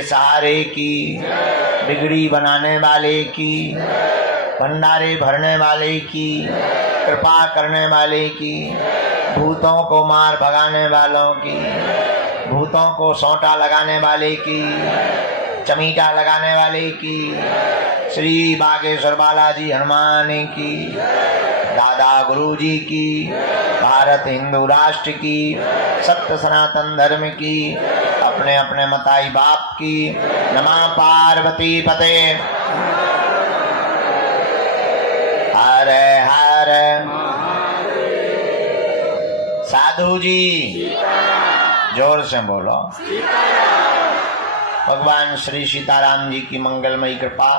सहारे की, बिगड़ी बनाने वाले की, भंडारे भरने वाले की, कृपा करने वाले की, भूतों को मार भगाने वालों की, भूतों को सोंटा लगाने वाले की, चमीटा लगाने वाले की, श्री बागेश्वर बालाजी हनुमान की, दादा गुरु जी की, भारत हिंदू राष्ट्र की, सत्य सनातन धर्म की, अपने अपने मताई बाप की। नमः पार्वती पते। हर हर साधु जी जोर से बोलो। भगवान श्री सीताराम जी की मंगलमयी कृपा,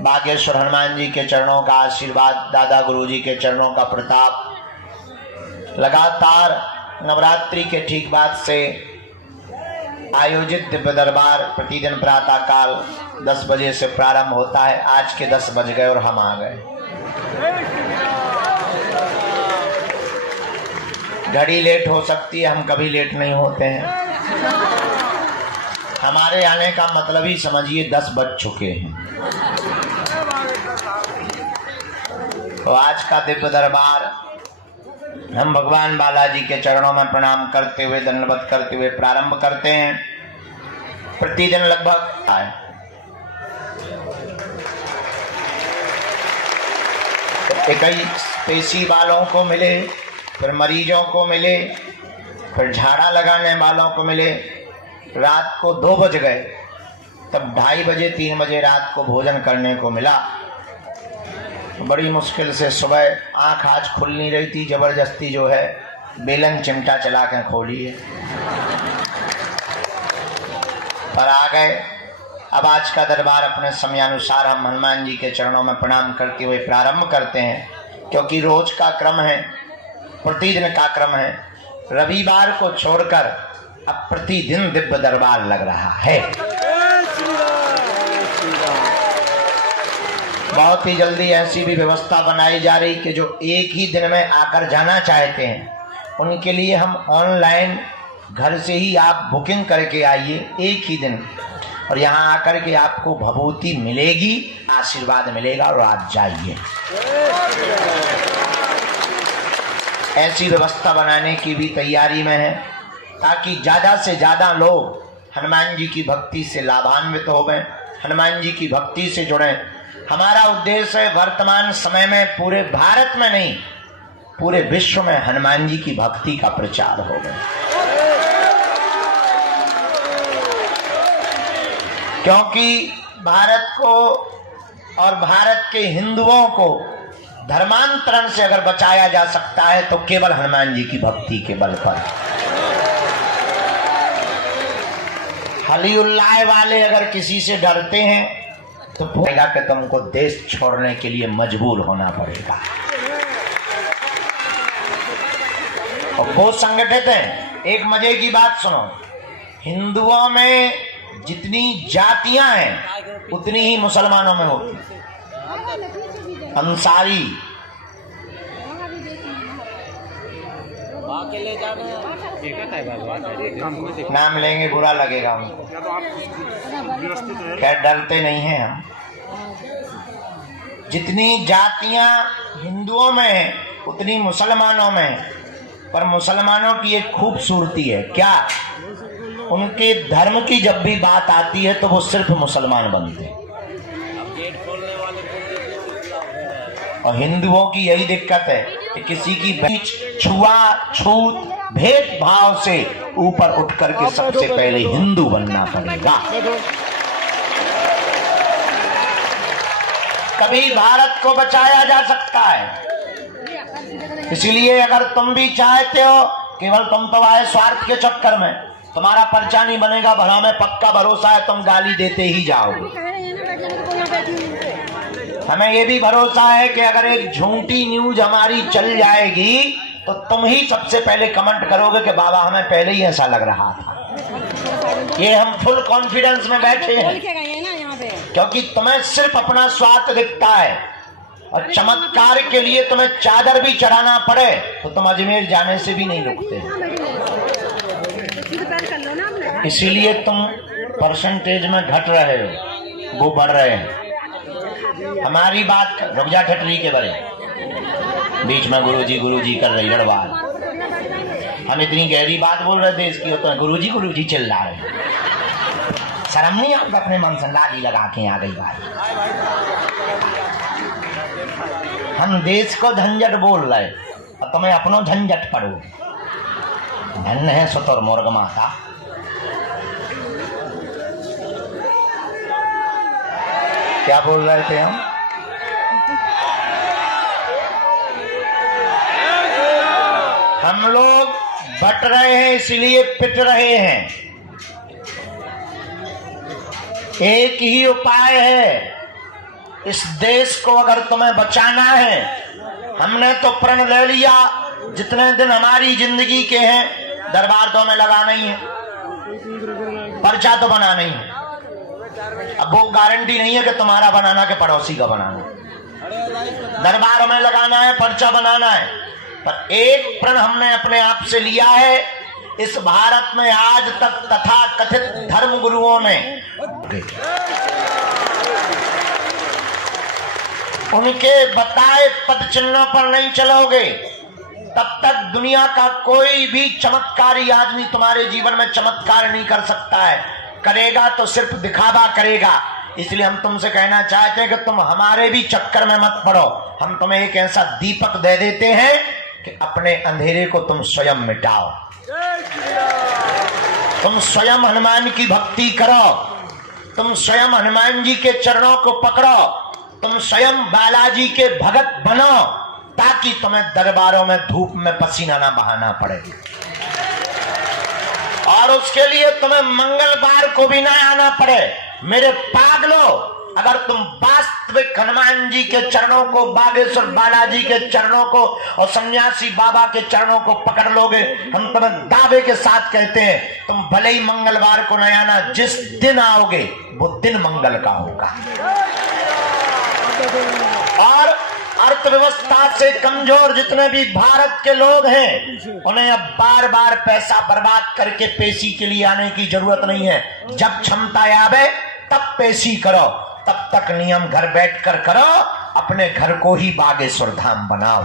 बागेश्वर हनुमान जी के चरणों का आशीर्वाद, दादा गुरु जी के चरणों का प्रताप, लगातार नवरात्रि के ठीक बाद से आयोजित दिव्य दरबार प्रतिदिन प्रातः काल 10 बजे से प्रारंभ होता है। आज के 10 बज गए और हम आ गए। घड़ी लेट हो सकती है, हम कभी लेट नहीं होते हैं। हमारे आने का मतलब ही समझिए 10 बज चुके हैं। तो आज का दिव्य दरबार हम भगवान बालाजी के चरणों में प्रणाम करते हुए, दंडवत करते हुए प्रारंभ करते हैं। प्रतिदिन लगभग आए तो 21 पेशी वालों को मिले, फिर मरीजों को मिले, फिर झाड़ा लगाने वालों को मिले। रात को 2 बज गए, तब 2:30 बजे 3 बजे रात को भोजन करने को मिला। बड़ी मुश्किल से सुबह आंख आज खुल नहीं रही थी, जबरदस्ती जो है बेलन चिमटा चला के खोली है, पर आ गए। अब आज का दरबार अपने समयानुसार हम हनुमान जी के चरणों में प्रणाम करते हुए प्रारंभ करते हैं, क्योंकि रोज का क्रम है, प्रतिदिन का क्रम है। रविवार को छोड़कर अब प्रतिदिन दिव्य दरबार लग रहा है। बहुत ही जल्दी ऐसी भी व्यवस्था बनाई जा रही कि जो एक ही दिन में आकर जाना चाहते हैं उनके लिए हम ऑनलाइन घर से ही आप बुकिंग करके आइए एक ही दिन, और यहाँ आकर के आपको भभूति मिलेगी, आशीर्वाद मिलेगा और आप जाइए। ऐसी व्यवस्था बनाने की भी तैयारी में है ताकि ज्यादा से ज्यादा लोग हनुमान जी की भक्ति से लाभान्वित हो गए, हनुमान जी की भक्ति से जुड़े। हमारा उद्देश्य है वर्तमान समय में पूरे भारत में नहीं, पूरे विश्व में हनुमान जी की भक्ति का प्रचार हो गया। क्योंकि भारत को और भारत के हिंदुओं को धर्मांतरण से अगर बचाया जा सकता है तो केवल हनुमान जी की भक्ति के बल पर। हली उल्लाह वाले अगर किसी से डरते हैं तो पूछेगा कि तुमको देश छोड़ने के लिए मजबूर होना पड़ेगा। और वो संगठित है। एक मजे की बात सुनो, हिंदुओं में जितनी जातियां हैं उतनी ही मुसलमानों में होती। अंसारी, नाम लेंगे बुरा लगेगा उनको, खैर डरते नहीं हैं हम। जितनी जातियां हिंदुओं में हैं उतनी मुसलमानों में है, पर मुसलमानों की एक खूबसूरती है, क्या? उनके धर्म की जब भी बात आती है तो वो सिर्फ मुसलमान बनते हैं। और हिंदुओं की यही दिक्कत है कि किसी की बीच छुआछूत भेदभाव से ऊपर उठ करके सबसे पहले हिंदू बनना पड़ेगा। तभी भारत को बचाया जा सकता है। इसलिए अगर तुम भी चाहते हो, केवल तुम तो आए स्वार्थ के चक्कर में, तुम्हारा पर्चा नहीं बनेगा, भला में पक्का भरोसा है तुम गाली देते ही जाओगे। हमें ये भी भरोसा है कि अगर एक झूठी न्यूज हमारी चल जाएगी तो तुम ही सबसे पहले कमेंट करोगे कि बाबा हमें पहले ही ऐसा लग रहा था। ये हम फुल कॉन्फिडेंस में बैठे हैं, क्योंकि तुम्हें सिर्फ अपना स्वार्थ दिखता है, और चमत्कार के लिए तुम्हें चादर भी चढ़ाना पड़े तो तुम अजमेर जाने से भी नहीं रुकते। इसीलिए तुम परसेंटेज में घट रहे हो, वो बढ़ रहे हैं। हमारी बात रुक जा ठटरी के बड़े, बीच में गुरुजी कर रही लड़वाल। हम इतनी गहरी बात बोल रहे थे इसकी, तो गुरुजी चिल्ला रहे। शर्म नहीं आपको? अपने मन से लाली लगा के आ गई बात। हम देश को झंझट बोल रहे और तुम्हें अपनो झंझट पड़ो। धन्य है सुतुर मुर्ग माता। क्या बोल रहे थे हम? हम लोग बट रहे हैं इसलिए पिट रहे हैं। एक ही उपाय है, इस देश को अगर तुम्हें बचाना है। हमने तो प्रण ले लिया, जितने दिन हमारी जिंदगी के हैं दरबार तो हमें लगाना ही है, पर्चा तो बनाना ही है। अब वो गारंटी नहीं है कि तुम्हारा बनाना के पड़ोसी का बनाना। दरबार हमें लगाना है, पर्चा बनाना है, पर एक प्रण हमने अपने आप से लिया है। इस भारत में आज तक तथा कथित धर्म गुरुओं ने उनके बताए पद चिन्हों पर नहीं चलोगे तब तक दुनिया का कोई भी चमत्कारी आदमी तुम्हारे जीवन में चमत्कार नहीं कर सकता है। करेगा तो सिर्फ दिखावा करेगा। इसलिए हम तुमसे कहना चाहते हैं कि तुम हमारे भी चक्कर में मत पड़ो। हम तुम्हें एक ऐसा दीपक दे देते हैं कि अपने अंधेरे को तुम स्वयं मिटाओ। तुम स्वयं हनुमान की भक्ति करो, तुम स्वयं हनुमान जी के चरणों को पकड़ो, तुम स्वयं बालाजी के भगत बनो, ताकि तुम्हें दरबारों में धूप में पसीना ना बहाना पड़े। और उसके लिए तुम्हें मंगलवार को भी ना आना पड़े। मेरे पागलों, अगर तुम वास्तविक हनुमान जी के चरणों को, बागेश्वर बालाजी के चरणों को और सन्यासी बाबा के चरणों को पकड़ लोगे, हम तुम्हें दावे के साथ कहते हैं, तुम भले ही मंगलवार को न आना, जिस दिन आओगे वो दिन मंगल का होगा। और अर्थव्यवस्था से कमजोर जितने भी भारत के लोग हैं, उन्हें अब बार बार पैसा बर्बाद करके पेशी के लिए आने की जरूरत नहीं है। जब क्षमता आवे तब पेशी करो, तब तक नियम घर बैठकर करो, अपने घर को ही बागेश्वर धाम बनाओ।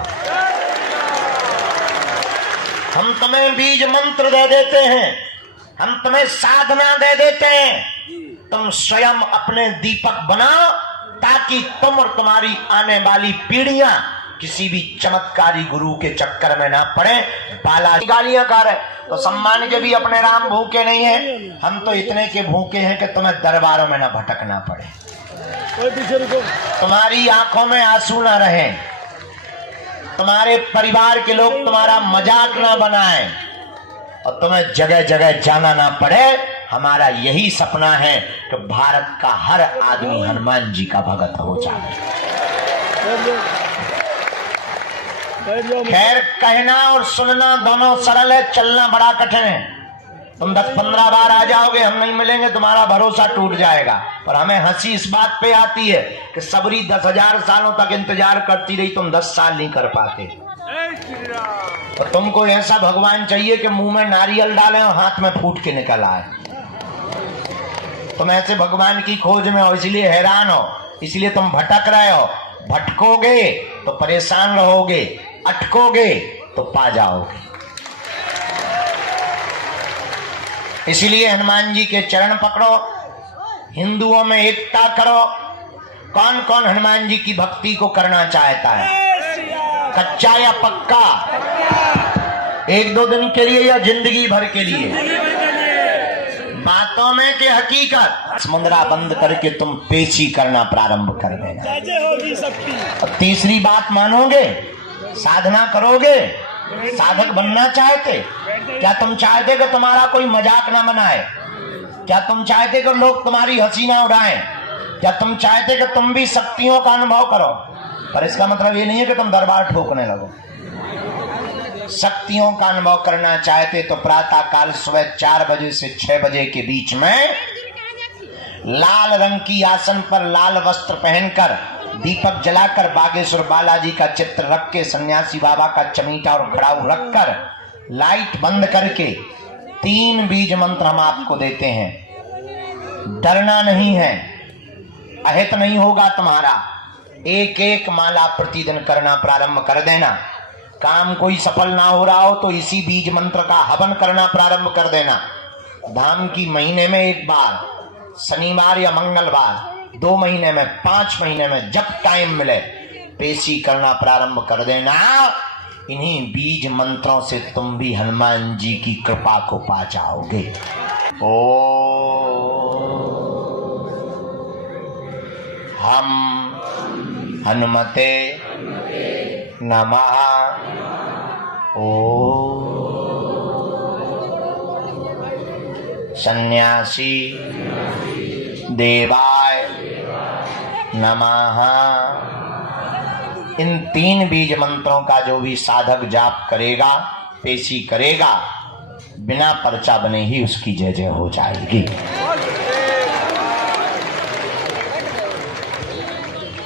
हम तुम्हें बीज मंत्र दे देते हैं, हम तुम्हें साधना दे देते हैं, तुम स्वयं अपने दीपक बनाओ, ताकि तुम और तुम्हारी आने वाली पीढ़ियां किसी भी चमत्कारी गुरु के चक्कर में ना पड़े। बालाजी गालियां खा रहे तो सम्मान के भी अपने राम भूखे नहीं है, हम तो इतने के भूखे हैं कि तुम्हें दरबारों में ना भटकना पड़े, तुम्हारी आंखों में आंसू ना रहे, तुम्हारे परिवार के लोग तुम्हारा मजाक ना बनाएं और तुम्हें जगह जगह जाना ना पड़े। हमारा यही सपना है कि भारत का हर आदमी हनुमान जी का भगत हो जाए। खैर, कहना और सुनना दोनों सरल है, चलना बड़ा कठिन है। तुम 10-15 बार आ जाओगे, हम नहीं मिलेंगे, तुम्हारा भरोसा टूट जाएगा। पर हमें हंसी इस बात पे आती है कि सबरी 10,000 सालों तक इंतजार करती रही, तुम 10 साल नहीं कर पाते। और तुमको ऐसा भगवान चाहिए कि मुंह में नारियल डालें और हाथ में फूट के निकल आए। तुम ऐसे भगवान की खोज में हो, इसलिए हैरान हो, इसलिए तुम भटक रहे हो। भटकोगे तो परेशान रहोगे, अटकोगे तो पा जाओगे। इसलिए हनुमान जी के चरण पकड़ो, हिंदुओं में एकता करो। कौन कौन हनुमान जी की भक्ति को करना चाहता है? कच्चा या पक्का? 1-2 दिन के लिए या जिंदगी भर के लिए? बातों में कि हकीकत? समुद्रा बंद करके तुम पेशी करना प्रारंभ कर देना। और तीसरी बात मानोगे, साधना करोगे, साधक बनना चाहते? क्या तुम चाहते कि तुम्हारा कोई मजाक ना बनाए? क्या तुम चाहते कि लोग तुम्हारी हंसी ना उड़ाएं? क्या तुम चाहते कि तुम भी शक्तियों का अनुभव करो? पर इसका मतलब ये नहीं है कि तुम दरबार ठोकने लगो। शक्तियों का अनुभव करना चाहते तो प्रातः काल सुबह 4 बजे से 6 बजे के बीच में लाल रंग की आसन पर लाल वस्त्र पहनकर, दीपक जलाकर, बागेश्वर बालाजी का चित्र रख के, सन्यासी बाबा का चमीटा और खड़ाऊ रखकर, लाइट बंद करके 3 बीज मंत्र हम आपको देते हैं। डरना नहीं है, अहित नहीं होगा तुम्हारा। एक एक माला प्रतिदिन करना प्रारंभ कर देना। काम कोई सफल ना हो रहा हो तो इसी बीज मंत्र का हवन करना प्रारंभ कर देना। धाम की महीने में एक बार, शनिवार या मंगलवार, 2 महीने में, 5 महीने में, जब टाइम मिले पेशी करना प्रारंभ कर देना। इन्हीं बीज मंत्रों से तुम भी हनुमान जी की कृपा को पा जाओगे। हम हनुमते नमः। सन्यासी देवाय नमः। इन 3 बीज मंत्रों का जो भी साधक जाप करेगा, पेशी करेगा, बिना पर्चा बने ही उसकी जय जय हो जाएगी।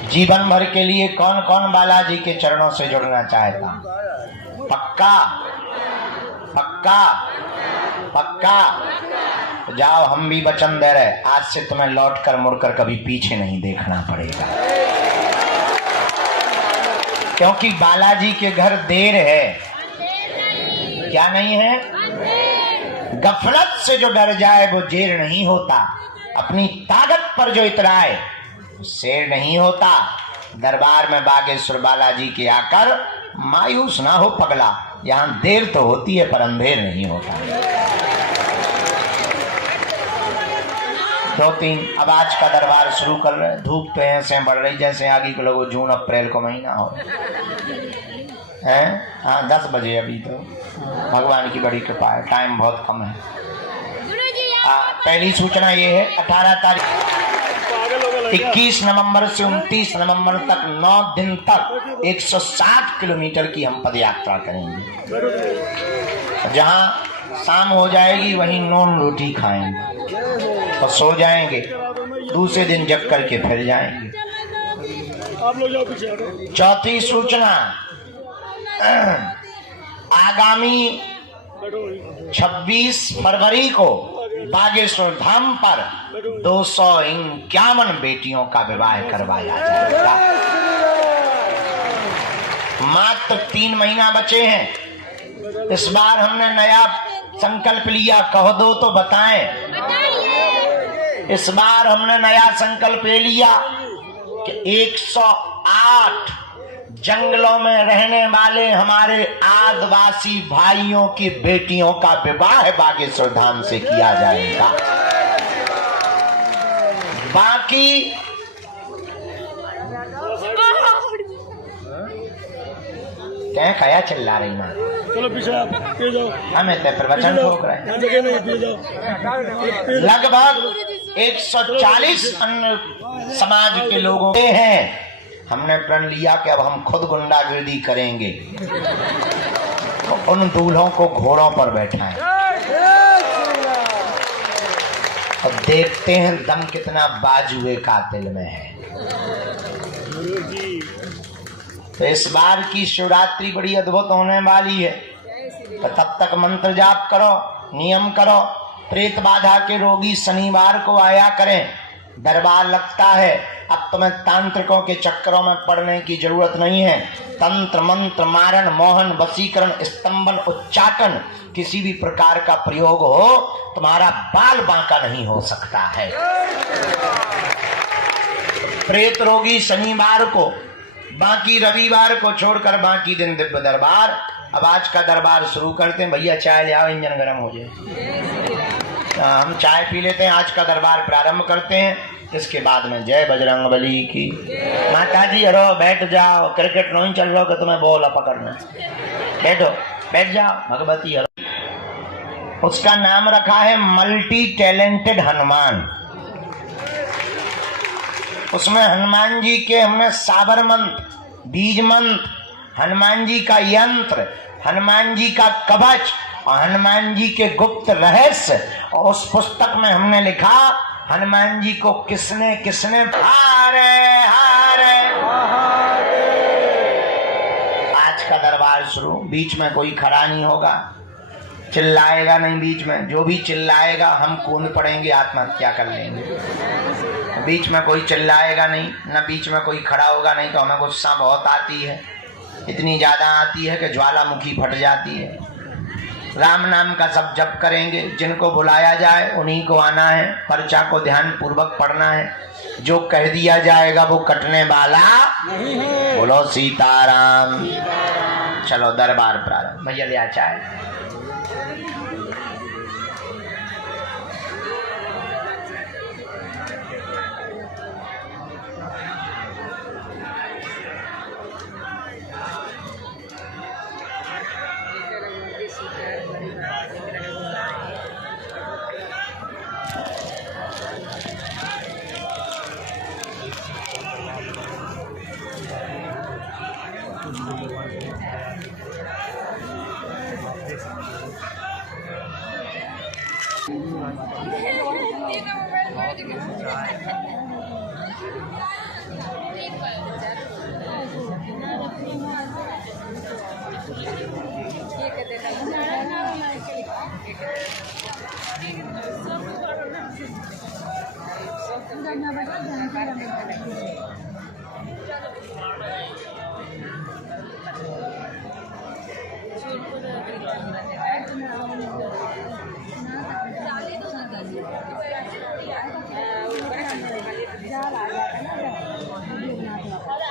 जीवन भर के लिए कौन कौन बालाजी के चरणों से जुड़ना चाहता? पक्का पक्का पक्का? तो जाओ, हम भी वचन दे रहे, आज से तुम्हें लौटकर मुड़कर कभी पीछे नहीं देखना पड़ेगा। क्योंकि बालाजी के घर देर है, क्या नहीं है? गफलत से जो डर जाए वो जेर नहीं होता। अपनी ताकत पर जो इतराए शेर नहीं होता। दरबार में बागेश्वर बालाजी के आकर मायूस ना हो पगला, यहाँ देर तो होती है पर अंधेर नहीं होता। 2-3 अब आज का दरबार शुरू कर रहे। धूप तो ऐसे बढ़ रही जैसे आगे के लोगों जून अप्रैल को महीना हो है। हाँ 10 बजे अभी तो भगवान की बड़ी कृपा है, टाइम बहुत कम है। पहली सूचना ये है, 18 तारीख 21 नवंबर से 29 नवंबर तक 9 दिन तक 160 किलोमीटर की हम पद यात्रा करेंगे। जहाँ शाम हो जाएगी वहीं नॉन रोटी खाएंगे और सो जाएंगे। दूसरे दिन जग करके फिर जाएंगे। चौथी सूचना, आगामी 26 फरवरी को बागेश्वर धाम पर 251 बेटियों का विवाह करवाया जाएगा। मात्र 3 महीना बचे हैं। इस बार हमने नया संकल्प लिया, कह दो तो बताएं। इस बार हमने नया संकल्प ले लिया कि 108 जंगलों में रहने वाले हमारे आदिवासी भाइयों की बेटियों का विवाह बागेश्वर धाम से किया जाएगा। बाकी क्या खाया चिल्ला रही माँ? चलो पीछे जाओ। हमें तो प्रवचन ठोक रहे हैं। लगभग 140 अन्य समाज के लोगों के हैं। हमने प्रण लिया कि अब हम खुद गुंडागिर्दी करेंगे, तो उन दूल्हों को घोड़ों पर बैठाएं और देखते हैं दम कितना बाजुए कातिल में है। तो इस बार की शिवरात्रि बड़ी अद्भुत होने वाली है। तो तब तक मंत्र जाप करो, नियम करो। प्रेत बाधा के रोगी शनिवार को आया करें, दरबार लगता है। अब तुम्हें तांत्रिकों के चक्करों में पड़ने की जरूरत नहीं है। तंत्र मंत्र मारण मोहन वशीकरण स्तंभन उच्चाटन किसी भी प्रकार का प्रयोग हो, तुम्हारा बाल बांका नहीं हो सकता है। प्रेत रोगी शनिवार को, बाकी रविवार को छोड़कर बाकी दिन दिव्य दरबार। अब आज का दरबार शुरू करते हैं। भैया चाय ले आओ, इंजन गर्म हो जाए। हम चाय पी लेते हैं, आज का दरबार प्रारंभ करते हैं। इसके बाद में जय बजरंगबली की। माता जी हरो बैठ जाओ, क्रिकेट नहीं चल रहा कि तुम्हें बॉल पकड़ना। बैठो, बैठ जाओ। भगवती हरो, उसका नाम रखा है मल्टी टैलेंटेड हनुमान। उसमें हनुमान जी के हमने साबर मंत्र, बीज मंत्र, हनुमान जी का यंत्र, हनुमान जी का कवच और हनुमान जी के गुप्त रहस्य। और उस पुस्तक में हमने लिखा हनुमान जी को किसने किसने हारे हारे। आज का दरबार शुरू, बीच में कोई खड़ा नहीं होगा। चिल्लाएगा नहीं बीच में, जो भी चिल्लाएगा हम कूद पड़ेंगे, आत्महत्या कर लेंगे। बीच में कोई चिल्लाएगा नहीं, ना बीच में कोई खड़ा होगा नहीं तो हमें गुस्सा बहुत आती है, इतनी ज़्यादा आती है कि ज्वालामुखी फट जाती है। राम नाम का सब जप करेंगे, जिनको बुलाया जाए उन्हीं को आना है, पर्चा को ध्यान पूर्वक पढ़ना है, जो कह दिया जाएगा वो कटने वाला नहीं है। बोलो सीताराम। चलो दरबार प्रारंभ। भैया ले आ चाय।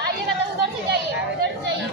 आइएगा तो उधर से जाइए, उधर से जाइए।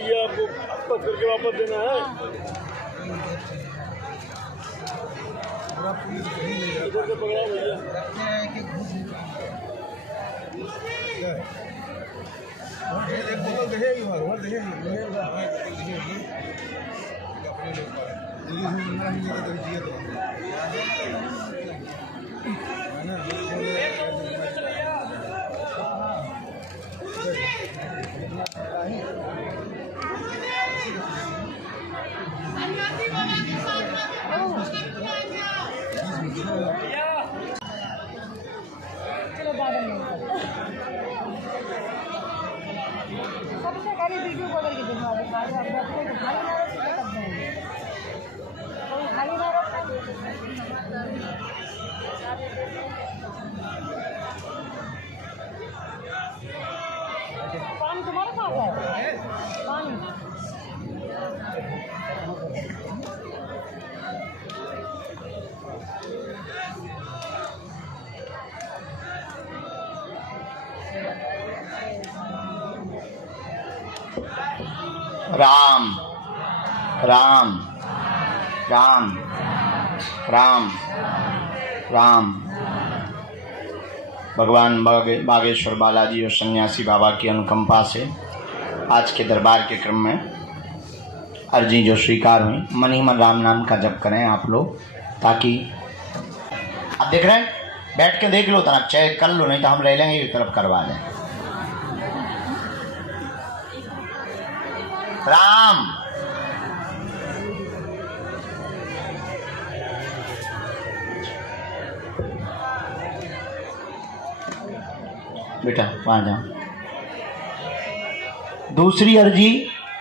ये आपको पत्थर करके वापस देना है। इधर से पकड़ा भैया। सबसे पहले वीडियो को करके दिखा दो, खाली ना रहो तो कर देंगे। कोई खाली ना रहो। पानी तुम्हारे पास है? पानी राम राम राम राम राम। भगवान बागेश्वर बालाजी और सन्यासी बाबा की अनुकंपा से आज के दरबार के क्रम में अर्जी जो स्वीकार हुई, मन ही मन राम नाम का जप करें आप लोग, ताकि आप देख रहे हैं, बैठ के देख लो, तरफ चेक कर लो, नहीं तो हम रह लेंगे एक तरफ करवा दें। राम बेटा वहां जाओ। दूसरी अर्जी,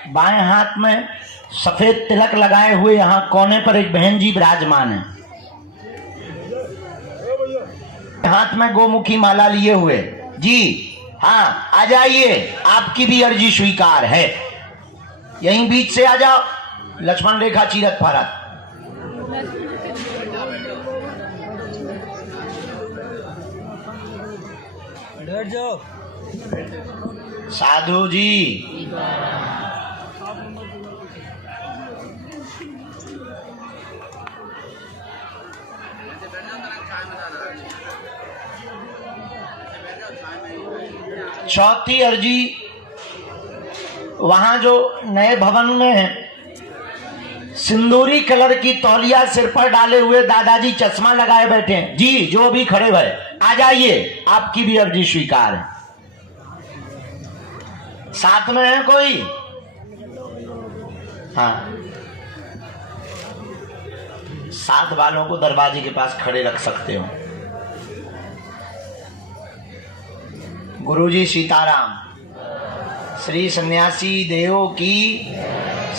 बाएं हाथ में सफेद तिलक लगाए हुए यहाँ कोने पर एक बहन जी विराजमान है, हाथ में गोमुखी माला लिए हुए जी। हाँ आ जाइए, आपकी भी अर्जी स्वीकार है। यहीं बीच से आ जाओ, लक्ष्मण रेखा चीरत फारत। साधु जी चौथी अर्जी, वहां जो नए भवन में सिंदूरी कलर की तौलिया सिर पर डाले हुए दादाजी चश्मा लगाए बैठे हैं। जी, जो भी खड़े हुए आ जाइए, आपकी भी अर्जी स्वीकार है। साथ में है कोई? हाँ, साथ वालों को दरवाजे के पास खड़े रख सकते हो। गुरुजी सीताराम। श्री सन्यासी देव की,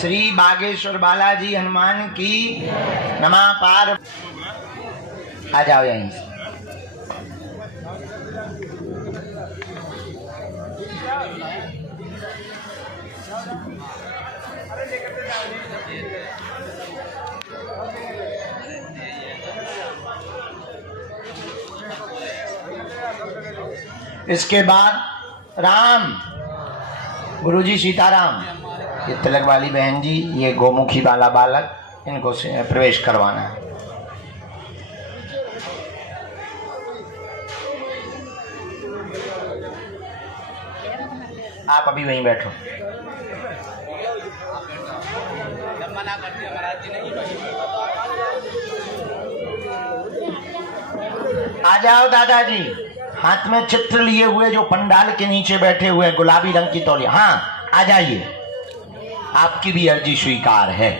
श्री बागेश्वर बालाजी हनुमान की नमः पार। आ जाओ यहीं से। इसके बाद राम। गुरुजी सीताराम। ये तिलक वाली बहन जी, ये गोमुखी वाला बालक, इनको प्रवेश करवाना है। आप अभी वहीं बैठो। आ जाओ दादाजी। हाथ में चित्र लिए हुए जो पंडाल के नीचे बैठे हुए गुलाबी रंग की तौलिया, हाँ आ जाइए, आपकी भी अर्जी स्वीकार है।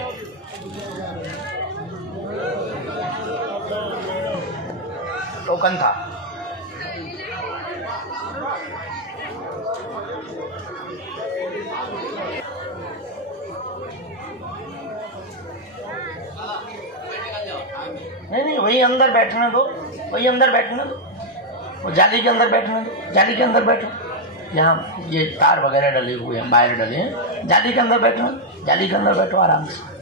टोकन था। नहीं, वही अंदर बैठने दो, वही अंदर बैठने दो, वो जाली के अंदर बैठने दो, जाली के अंदर बैठो। यहाँ ये तार वगैरह डले हुए हैं, वायर डले हैं, जाली के अंदर बैठना, जाली के अंदर बैठो आराम से।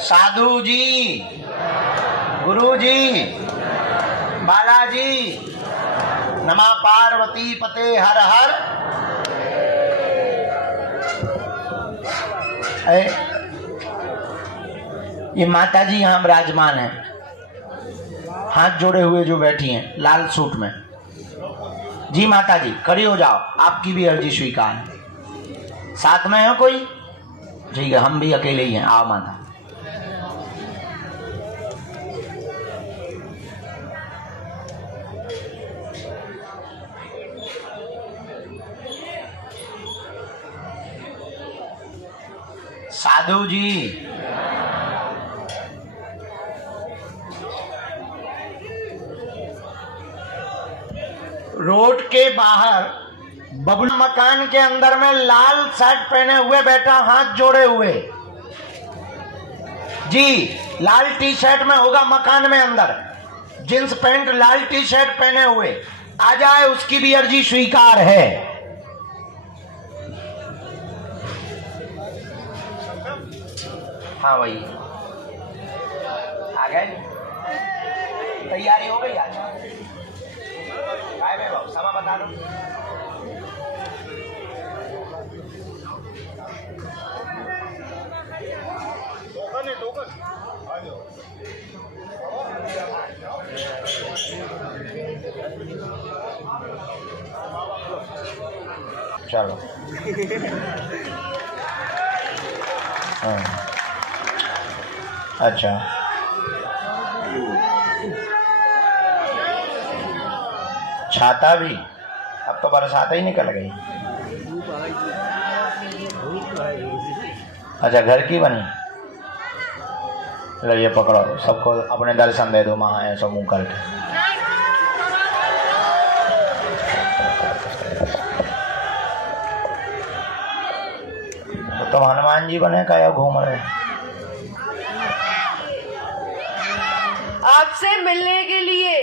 साधु जी, गुरु जी, बालाजी, नमः पार्वती पते हर हर। ये माता जी यहाँ विराजमान है, हाथ जोड़े हुए जो बैठी हैं लाल सूट में। जी माता जी खड़ी हो जाओ, आपकी भी अर्जी स्वीकार है। साथ में है कोई? ठीक है, हम भी अकेले ही हैं। आओ माता। साधु जी, रोड के बाहर बबलू मकान के अंदर में लाल शर्ट पहने हुए बैठा, हाथ जोड़े हुए। जी, लाल टी शर्ट में होगा मकान में अंदर, जींस पैंट लाल टी शर्ट पहने हुए आ जाए, उसकी भी अर्जी स्वीकार है। हाँ वही आ गए, तैयारी हो गई आज? समा बता दो। टोकन आ जाओ। चलो अच्छा, छाता भी? अब तो बरसात ही निकल गई। अच्छा, घर की बनी? लो ये पकड़ो, सबको अपने दर्शन दे दो वहाँ ऐसा मुंह करके। तो हनुमान जी बने का या घूम रहे? आपसे मिलने के लिए।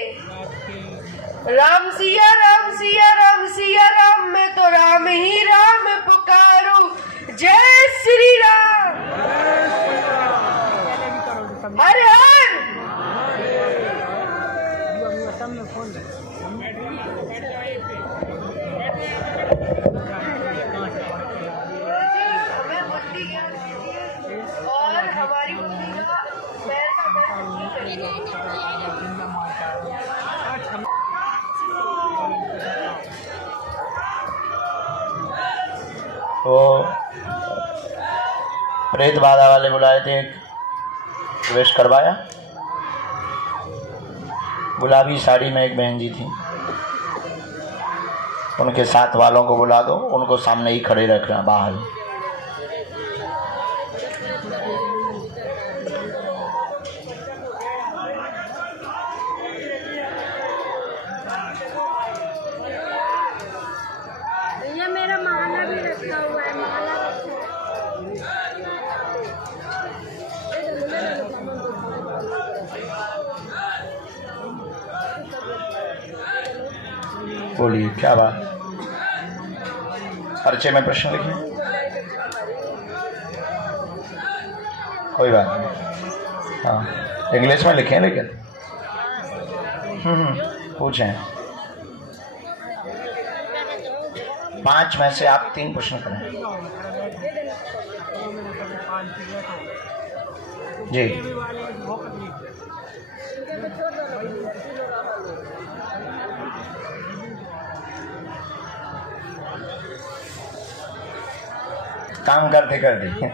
राम सिया राम सिया राम सिया राम, मैं तो राम ही राम पुकारूं। जय श्री राम, हर हर। हमें बुद्धि ज्ञान दीजिए और हमारी बुद्धि का पैर का दर्द करिए। वो प्रेत बाधा वाले बुलाए थे, प्रवेश करवाया। गुलाबी साड़ी में एक बहन जी थी, उनके साथ वालों को बुला दो, उनको सामने ही खड़े रखना बाहर। ये मेरा माला भी रखा हुआ है, माला बोलिए क्या बात। पर्चे में प्रश्न लिखिए, कोई बात नहीं। हाँ इंग्लिश में लिखें, लेकिन पूछें। 5 में से आप 3 प्रश्न करें। जी काम करते करते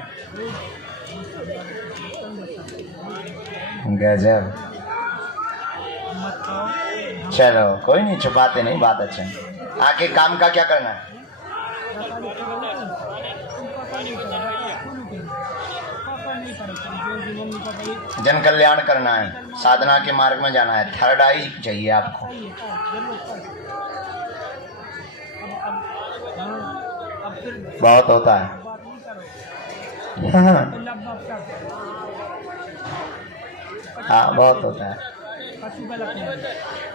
गजब। चलो कोई नहीं, छुपाते नहीं, बात अच्छा है। आके काम का क्या करना है? जन कल्याण करना है, साधना के मार्ग में जाना है। थर्ड आई चाहिए आपको। बहुत होता है। हाँ बहुत होता है।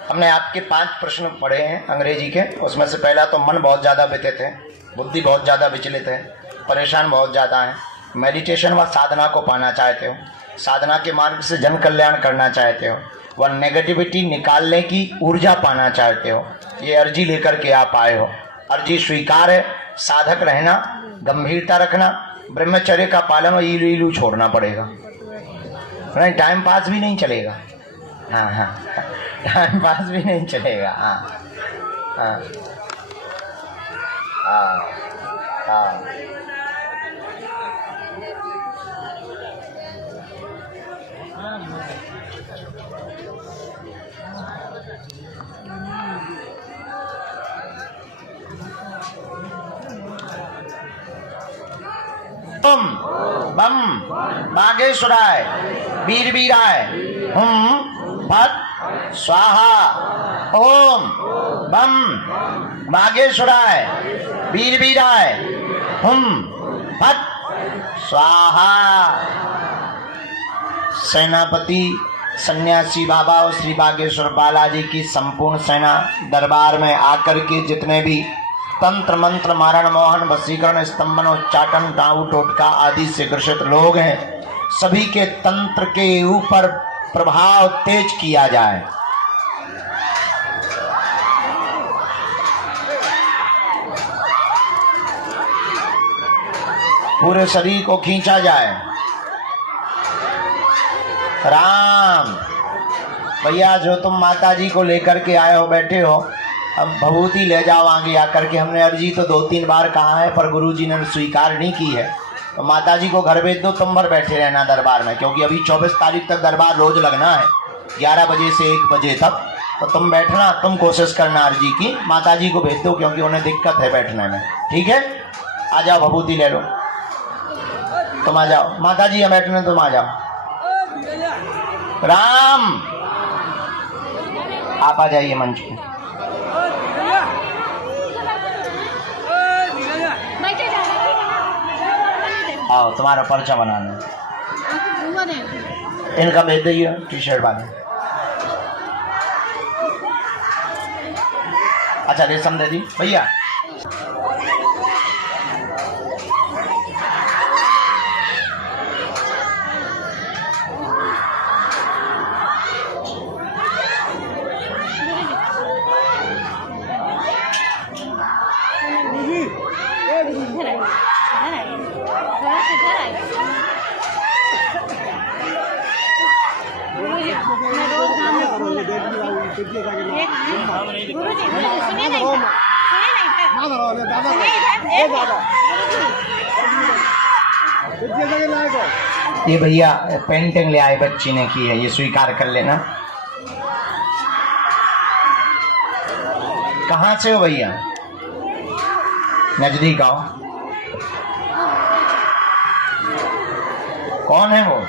हमने आपके 5 प्रश्न पढ़े हैं अंग्रेजी के। उसमें से पहला तो मन बहुत ज़्यादा व्यथित है, बुद्धि बहुत ज़्यादा विचलित है, परेशान बहुत ज़्यादा है, मेडिटेशन व साधना को पाना चाहते हो, साधना के मार्ग से जन कल्याण करना चाहते हो, वह नेगेटिविटी निकालने की ऊर्जा पाना चाहते हो। ये अर्जी लेकर के आप आए हो। अर्जी स्वीकार है। साधक रहना, गंभीरता रखना, ब्रह्मचर्य का पालन और इलू इलू छोड़ना पड़ेगा, नहीं टाइम पास भी नहीं चलेगा। हाँ हाँ टाइम पास भी नहीं चलेगा। हाँ हाँ हाँ हाँ ओम बम बागेश्वराय वीर वीराय हुम फट स्वाहा। ओम बम बागेश्वराय वीर वीराय हुम फट स्वाहा। सेनापति सन्यासी बाबा और श्री बागेश्वर बालाजी की संपूर्ण सेना दरबार में आकर के जितने भी तंत्र मंत्र मारण मोहन वशीकरण स्तंभन उच्चाटन टाऊ टोटका आदि से ग्रसित लोग हैं, सभी के तंत्र के ऊपर प्रभाव तेज किया जाए। पूरे शरीर को खींचा जाए। राम भैया, जो तुम माता जी को लेकर के आए हो, बैठे हो, अब भभूति ले जाओ आगे आकर के। हमने अर्जी तो 2-3 बार कहा है, पर गुरुजी ने स्वीकार नहीं की है। तो माता जी को घर भेज दो, तुम भर बैठे रहना दरबार में, क्योंकि अभी 24 तारीख तक दरबार रोज लगना है, 11 बजे से 1 बजे तक। तो तुम बैठना, तुम कोशिश करना अर्जी की। माता जी को भेज दो, क्योंकि उन्हें दिक्कत है बैठने में। ठीक है, आ जाओ, भभूति ले लो। तुम आ जाओ, माता जी यहाँ बैठने, तुम आ जाओ। राम आप आ जाइए मंच पे। आओ, तुम्हारा पर्चा बनाना। इनका भेज दिए टी-शर्ट वाले। अच्छा रेशम दे दी भैया। ये भैया पेंटिंग ले आए, बच्ची ने की है, ये स्वीकार कर लेना। कहाँ से हो भैया? नजदीक आओ। कौन है वो?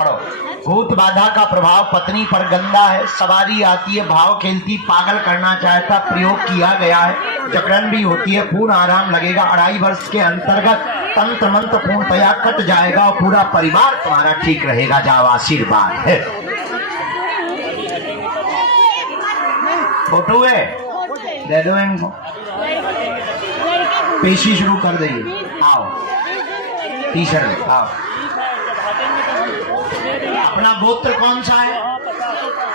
पढ़ो। भूत बाधा का प्रभाव पत्नी पर गंदा है, सवारी आती है, भाव खेलती, पागल करना चाहता, प्रयोग किया गया है, जकड़न भी होती है, पूर्ण आराम लगेगा। 2.5 वर्ष के अंतर्गत तंत्र मंत्र पूर्णतया कट जाएगा और पूरा परिवार तुम्हारा ठीक रहेगा। जाओ, आशीर्वाद है। फोटो है, दे दो इनको। पेशी शुरू कर देंगे। आओ, टी-शर्ट आओ। अपना गोत्र कौन सा है?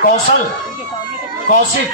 कौशल, कौशिक।